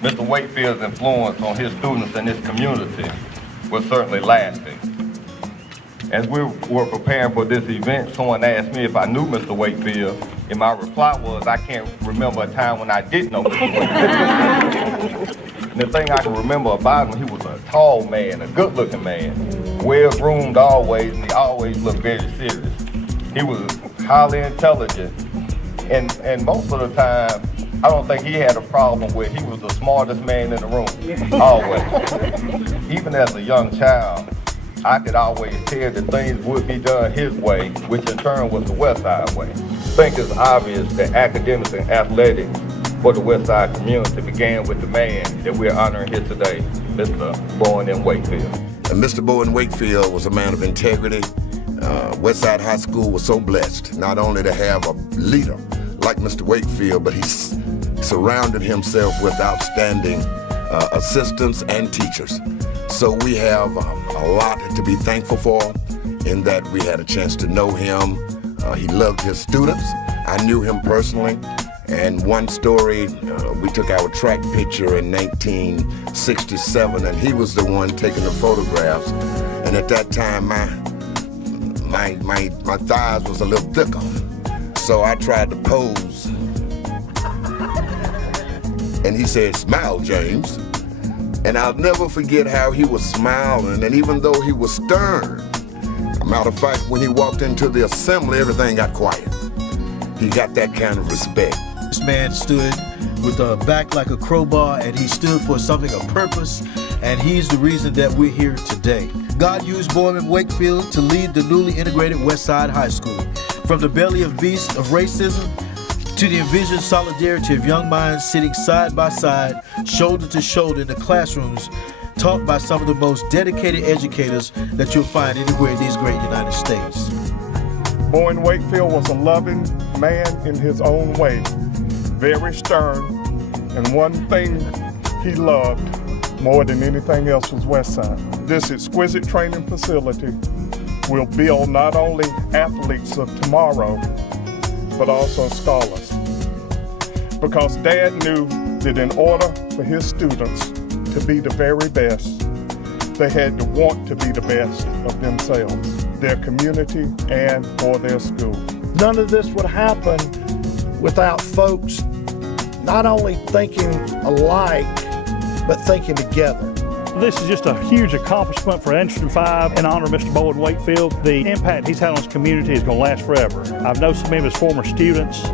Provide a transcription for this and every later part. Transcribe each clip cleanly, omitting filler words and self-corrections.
Mr. Wakefield's influence on his students and his community was certainly lasting. As we were preparing for this event, someone asked me if I knew Mr. Wakefield, and my reply was, I can't remember a time when I didn't know Mr. Wakefield. And the thing I can remember about him, he was a tall man, a good-looking man, well-groomed always, and he always looked very serious. He was highly intelligent, and most of the time, I don't think he had a problem with, he was the smartest man in the room, always. Even as a young child, I could always tell that things would be done his way, which in turn was the Westside way. I think it's obvious that academics and athletics for the Westside community began with the man that we're honoring here today, Mr. Bowen M. Wakefield. And Mr. Bowen Wakefield was a man of integrity. Westside High School was so blessed not only to have a leader like Mr. Wakefield, but he surrounded himself with outstanding assistants and teachers. So we have a lot to be thankful for in that we had a chance to know him. He loved his students. I knew him personally. And one story, we took our track picture in 1967, and he was the one taking the photographs. And at that time, my thighs was a little thicker. So I tried to pose. And he said, "Smile, James." And I'll never forget how he was smiling, and even though he was stern, as a matter of fact, when he walked into the assembly, everything got quiet. He got that kind of respect. This man stood with a back like a crowbar, and he stood for something of purpose, and he's the reason that we're here today. God used Bowen M. Wakefield to lead the newly integrated Westside High School. From the belly of beasts of racism to the envisioned solidarity of young minds sitting side by side, shoulder to shoulder in the classrooms, taught by some of the most dedicated educators that you'll find anywhere in these great United States. Bowen Wakefield was a loving man in his own way, very stern, and one thing he loved more than anything else was Westside. This exquisite training facility will build not only athletes of tomorrow, but also scholars. Because Dad knew that in order for his students to be the very best, they had to want to be the best of themselves, their community, and for their school. None of this would happen without folks not only thinking alike, but thinking together. This is just a huge accomplishment for Anderson 5 in honor of Mr. Bowen Wakefield. The impact he's had on his community is going to last forever. I've known some of his former students,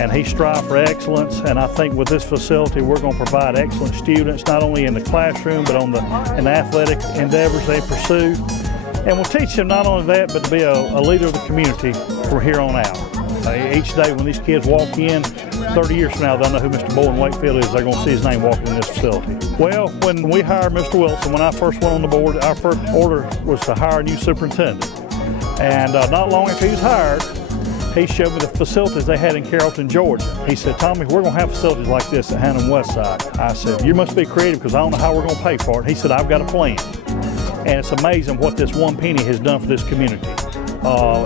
and he strived for excellence, and I think with this facility we're going to provide excellent students not only in the classroom but in the athletic endeavors they pursue. And we'll teach them not only that but to be a leader of the community from here on out. Each day when these kids walk in, 30 years from now they'll know who Mr. Bowen Wakefield is. They're going to see his name walking in this facility. Well, when we hired Mr. Wilson, when I first went on the board, our first order was to hire a new superintendent. And not long after he was hired, he showed me the facilities they had in Carrollton, Georgia. He said, "Tommy, we're going to have facilities like this at Hannah Westside." I said, "You must be creative because I don't know how we're going to pay for it." He said, "I've got a plan." And it's amazing what this one penny has done for this community.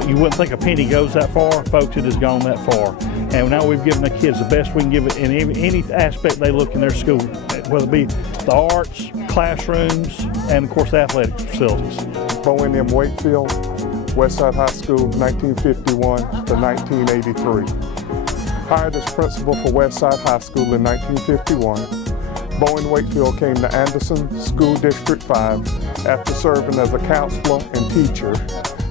You wouldn't think a penny goes that far. Folks, it has gone that far. And now we've given the kids the best we can give it in any aspect they look in their school, whether it be the arts, classrooms, and of course the athletic facilities. Bowen M. Wakefield, Westside High School, 1951 to 1983. Hired as principal for Westside High School in 1951, Bowen Wakefield came to Anderson School District 5 after serving as a counselor and teacher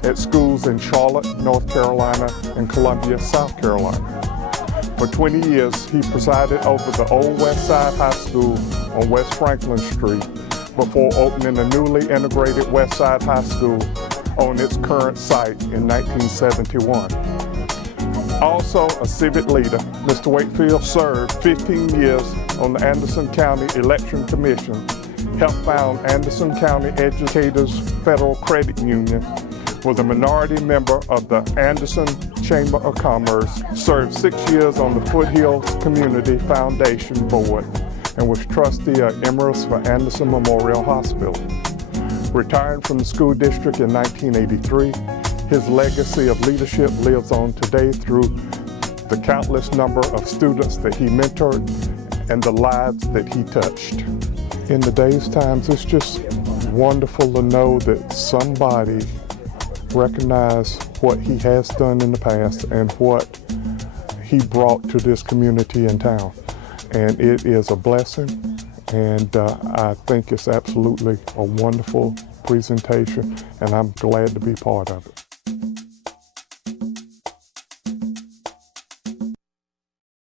at schools in Charlotte, North Carolina, and Columbia, South Carolina. For 20 years, he presided over the old Westside High School on West Franklin Street before opening the newly integrated Westside High School on its current site in 1971. Also a civic leader, Mr. Wakefield served 15 years on the Anderson County Election Commission, helped found Anderson County Educators Federal Credit Union, was a minority member of the Anderson Chamber of Commerce, served 6 years on the Foothills Community Foundation Board, and was trustee of Emeritus for Anderson Memorial Hospital. Retiring from the school district in 1983, his legacy of leadership lives on today through the countless number of students that he mentored and the lives that he touched. In the days times, it's just wonderful to know that somebody recognized what he has done in the past and what he brought to this community and town. And it is a blessing, and I think it's absolutely a wonderful presentation, and I'm glad to be part of it.